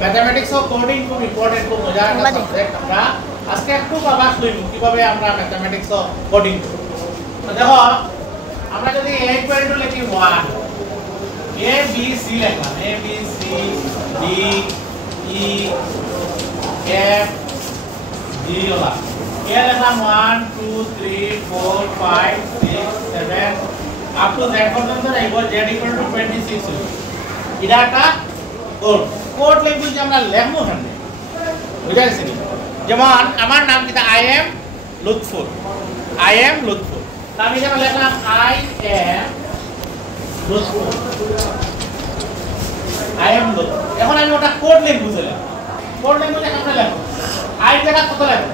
Mathematics of coding খুব important, খুব মজার একটা সাবজেক্ট। আমরা আজকে একটু অবাক হইব কিভাবে আমরা ম্যাথমেটিক্স অফ কোডিং করব। তো দেখো আমরা যদি a ইকুয়াল টু লিখি 1, a b c লিখলাম, a b c d e f g হলো a লিখলাম 1 2 3 4 5 6 7 আপ টু z পর্যন্ত যাইব, z ইকুয়াল টু 26 হইব। এটা একটা কোড। কোড ল্যাঙ্গুয়েজ আমরা লিখবো কেমনে বুঝা গেছে কি? যেমন আমার নাম কিটা I am Lutfur, I am Lutfur. তো আমি যেমন লিখলাম I am Lutfur, I am Lutfur. এখন আমি ওটা কোড ল্যাঙ্গুয়েজে লিখব। কোড ল্যাঙ্গুয়েজে কেমনে লিখব? আই জায়গা কত লিখব?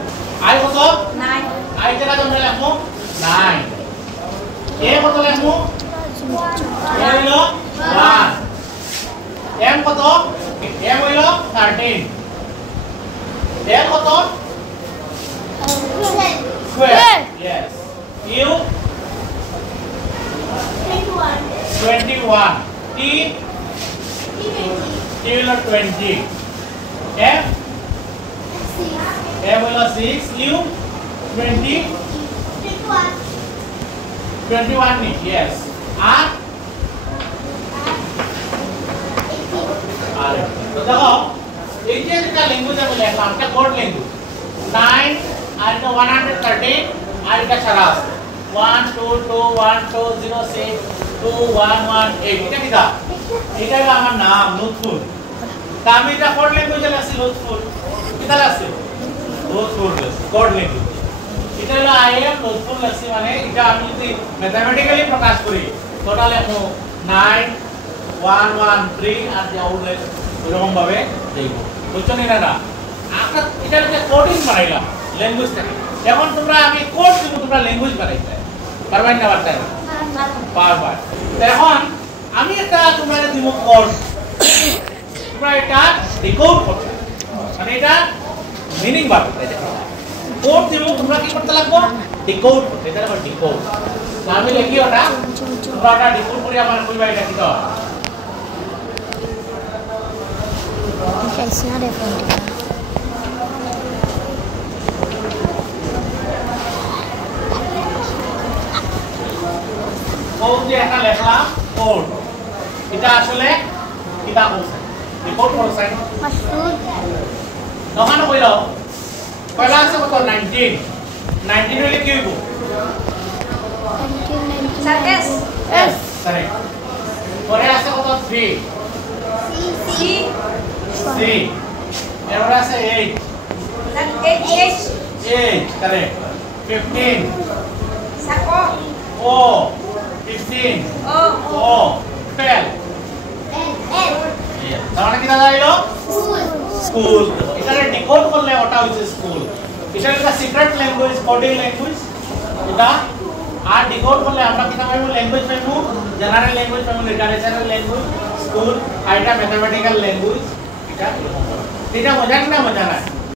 আই কত 9, আই জায়গা আমরা লিখব 9। এ কত লিখব? এ হলো 1। এম কত? এম হইল 13। এল কত? স্কয়ার। यस। ইউ 21। টি হইল 20। এফ এফ হইল 6। ইউ 21 নি? यस। আর তো দেখো এই যে একটা ল্যাঙ্গুয়েজ আমি লিখলাম, এটা কোড ল্যাঙ্গুয়েজ। 9 আর এটা 113 আর এটা ছাড়া আছে 1 2 2 1 2 0 6 2 1 1 8। এটা কি দা? এটা হলো আমার নাম লুৎফুর। তা আমি এটা কোড ল্যাঙ্গুয়েজে লিখছি লুৎফুর। কিটা আছে? Lutfur code language. এটা হলো আই এম লুৎফুর লিখছি, মানে এটা আমি যদি ম্যাথমেটিক্যালি প্রকাশ করি টোটাল লিখো 9 1 1 3 আর যে আউটলাইন এরকম ভাবে দেব। বুঝছো না না? আমরা এটা যে কোডিং বানাইলাম ল্যাঙ্গুয়েজটাকে। এখন তোমরা আমি কোড দিব, তোমরা ল্যাঙ্গুয়েজ বানাইতে পারবে না? পারবে না? পারবে। এখন আমি একটা তোমাদের দিব কোড, তোমরা এটা ডিকোড করবে, মানে এটা মিনিং বার করতে। কোড দিব, তোমরা কি করতে লাগবে? ডিকোড করতে। এটা হলো ডিকোড। আমি লিখি ওটা, তোমরা ওটা ডিকোড করে আমার কইবা এটা কি দাও। It's not a phone. Code যে একটা লিখলাম কোড, এটা আসলে কিটা বলছে? রিপোর্ট করছে Maksud দোকানে কইলো কয়লা আছে কত? 19 19 হইলে কি হইব? 1999 এস কারেক্ট। পরে আছে কত? 3 C C এরপর আছে 8 কারেক্ট। 15 O 15 O 12 তাহলে কি দাঁড়াইলো? স্কুল। এখানে ডিকোড করলে ওটা হচ্ছে স্কুল। এটা একটা সিক্রেট ল্যাঙ্গুয়েজ, কোডিং ল্যাঙ্গুয়েজ এটা। আর ডিকোড করলে আমরা কি পাবো? ল্যাঙ্গুয়েজ পাবো, জেনারেল ল্যাঙ্গুয়েজ পাবো, লিটারেচারাল ল্যাঙ্গুয়েজ, স্কুল, আর এটা ম্যাথমেটিক্যাল ল্যাঙ্গুয়েজ। এটা মজা না? মজা না?